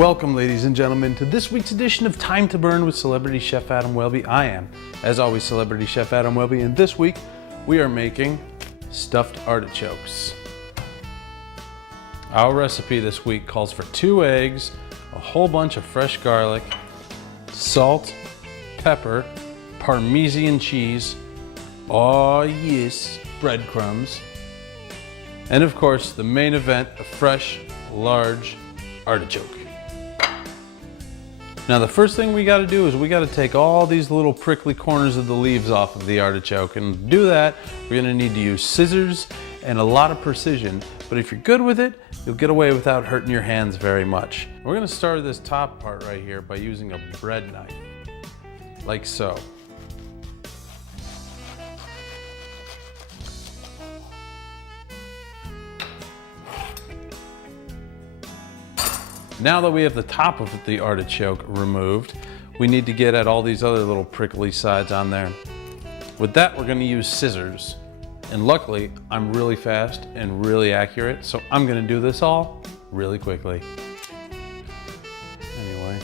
Welcome, ladies and gentlemen, to this week's edition of Time to Burn with Celebrity Chef Adam Welby. I am, as always, Celebrity Chef Adam Welby, and this week we are making stuffed artichokes. Our recipe this week calls for 2 eggs, a whole bunch of fresh garlic, salt, pepper, Parmesan cheese, oh yes, breadcrumbs, and of course the main event, a fresh, large artichoke. Now the first thing we got to do is we got to take all these little prickly corners of the leaves off of the artichoke, and to do that we're going to need to use scissors and a lot of precision, but if you're good with it, you'll get away without hurting your hands very much. We're going to start with this top part right here by using a bread knife, like so. Now that we have the top of the artichoke removed, we need to get at all these other little prickly sides on there. With that, we're going to use scissors. And luckily, I'm really fast and really accurate, so I'm going to do this all really quickly. Anyway.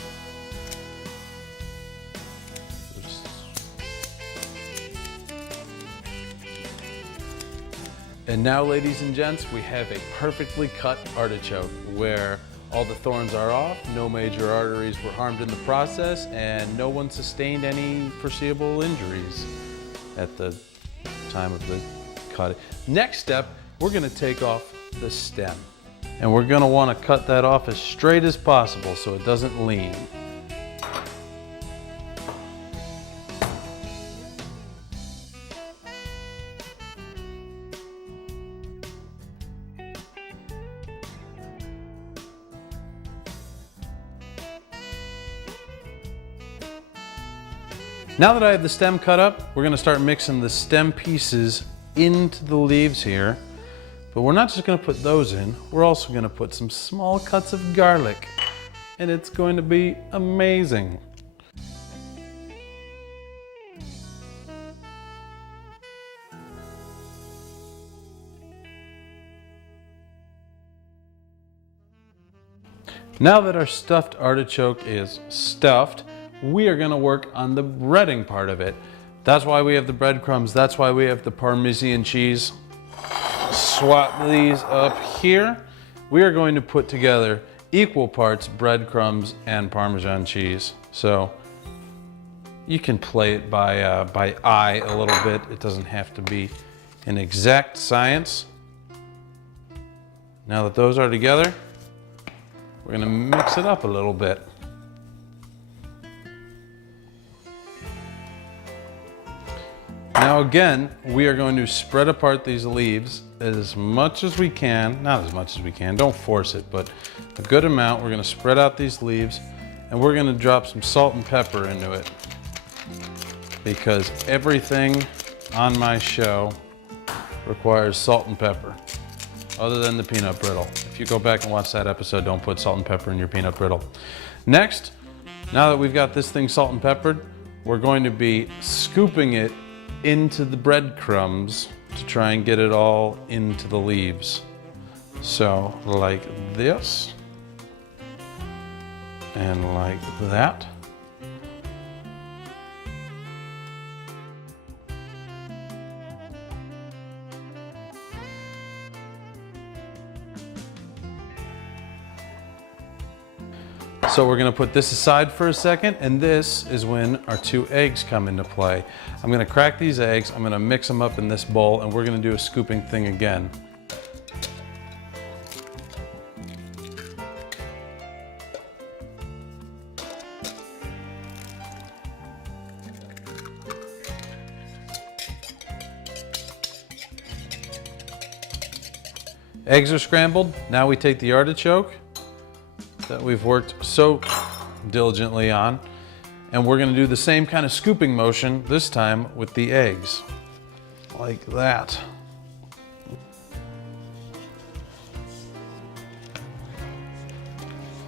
And now, ladies and gents, we have a perfectly cut artichoke where all the thorns are off, no major arteries were harmed in the process, and no one sustained any foreseeable injuries at the time of the cutting. Next step, we're going to take off the stem. And we're going to want to cut that off as straight as possible so it doesn't lean. Now that I have the stem cut up, we're going to start mixing the stem pieces into the leaves here. But we're not just going to put those in, we're also going to put some small cuts of garlic. And it's going to be amazing. Now that our stuffed artichoke is stuffed, we are going to work on the breading part of it. That's why we have the breadcrumbs. That's why we have the Parmesan cheese. Swap these up here. We are going to put together equal parts breadcrumbs and Parmesan cheese. So you can play it by eye a little bit. It doesn't have to be an exact science. Now that those are together, we're going to mix it up a little bit. Now again, we are going to spread apart these leaves as much as we can. Not as much as we can, don't force it, but a good amount. We're going to spread out these leaves and we're going to drop some salt and pepper into it, because everything on my show requires salt and pepper, other than the peanut brittle. If you go back and watch that episode, don't put salt and pepper in your peanut brittle. Next, now that we've got this thing salt and peppered, we're going to be scooping it into the breadcrumbs to try and get it all into the leaves. So like this and like that. So we're going to put this aside for a second, and this is when our 2 eggs come into play. I'm going to crack these eggs, I'm going to mix them up in this bowl, and we're going to do a scooping thing again. Eggs are scrambled. Now we take the artichoke that we've worked so diligently on, and we're going to do the same kind of scooping motion this time with the eggs, like that.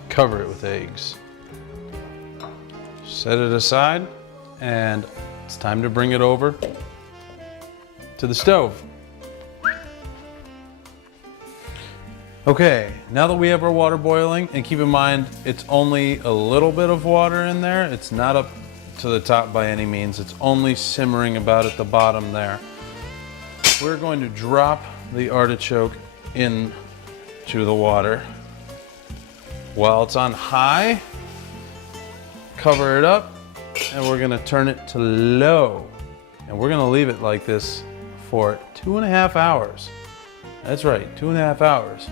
Cover it with eggs. Set it aside, and it's time to bring it over to the stove. Okay, now that we have our water boiling, and keep in mind, it's only a little bit of water in there. It's not up to the top by any means. It's only simmering about at the bottom there. We're going to drop the artichoke into the water. While it's on high, cover it up, and we're gonna turn it to low. And we're gonna leave it like this for 2.5 hours. That's right, 2.5 hours.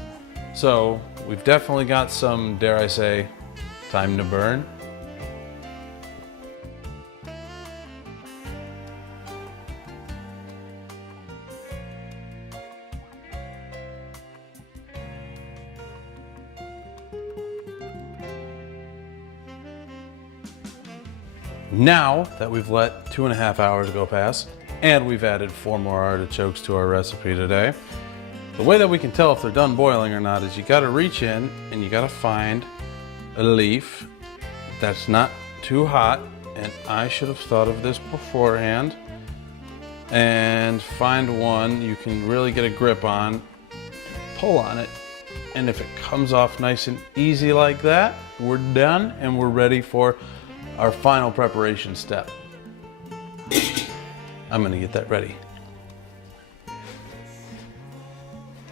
So we've definitely got some, dare I say, time to burn. Now that we've let 2.5 hours go past, and we've added 4 more artichokes to our recipe today, the way that we can tell if they're done boiling or not is you gotta reach in and you gotta find a leaf that's not too hot, and I should have thought of this beforehand, and find one you can really get a grip on, pull on it, and if it comes off nice and easy like that, we're done and we're ready for our final preparation step. I'm gonna get that ready.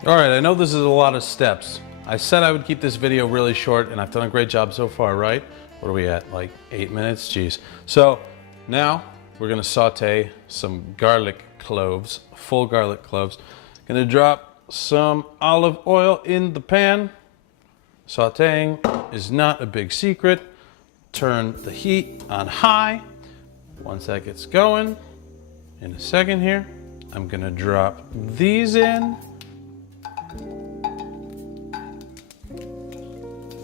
All right, I know this is a lot of steps. I said I would keep this video really short, and I've done a great job so far, right? What are we at, like 8 minutes? Jeez. So now we're gonna saute some garlic cloves, full garlic cloves. Gonna drop some olive oil in the pan. Sauteing is not a big secret. Turn the heat on high. Once that gets going, in a second here, I'm gonna drop these in.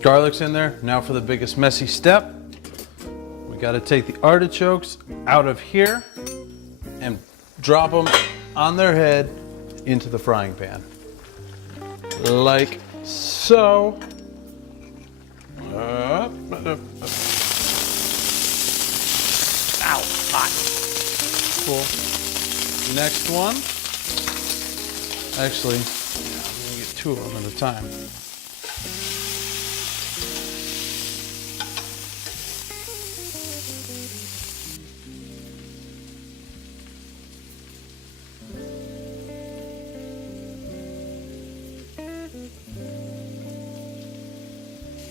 Garlic's in there. Now for the biggest messy step. We gotta take the artichokes out of here and drop them on their head into the frying pan. Like so. Ow, hot. Cool. Next one. Actually, I'm gonna get 2 of them at a time.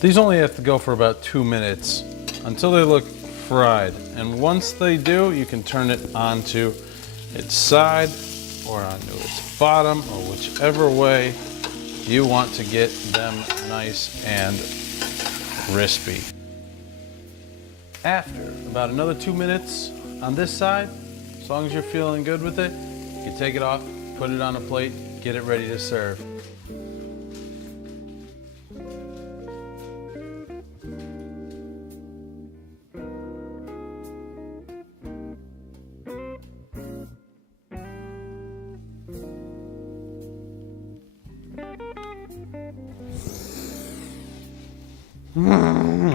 These only have to go for about 2 minutes until they look fried. And once they do, you can turn it onto its side or onto its bottom, or whichever way you want to get them nice and crispy. After about another 2 minutes on this side, as long as you're feeling good with it, you can take it off, put it on a plate, get it ready to serve.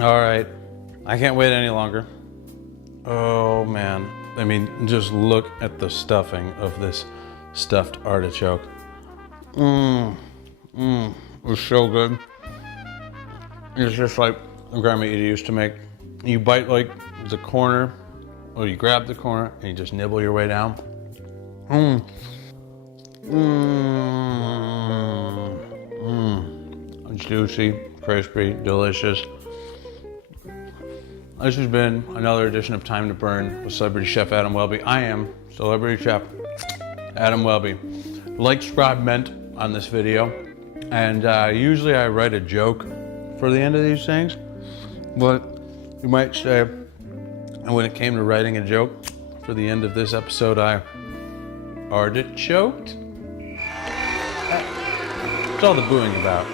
All right, I can't wait any longer. Oh man, I mean, just look at the stuffing of this stuffed artichoke. It's so good. It's just like Grandma Edie used to make. You bite like the corner, or you grab the corner and you just nibble your way down. Juicy, crispy, delicious. This has been another edition of Time to Burn with Celebrity Chef Adam Welby. I am Celebrity Chef Adam Welby. Like, subscribe, meant on this video. And usually I write a joke for the end of these things, but you might say, and when it came to writing a joke for the end of this episode, I artichoked. What's all the booing about?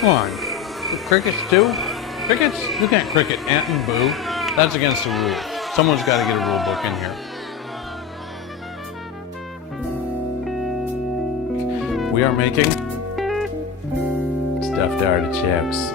Come on, the crickets too? Crickets? You can't cricket and boo. That's against the rule. Someone's got to get a rule book in here. We are making stuffed artichokes.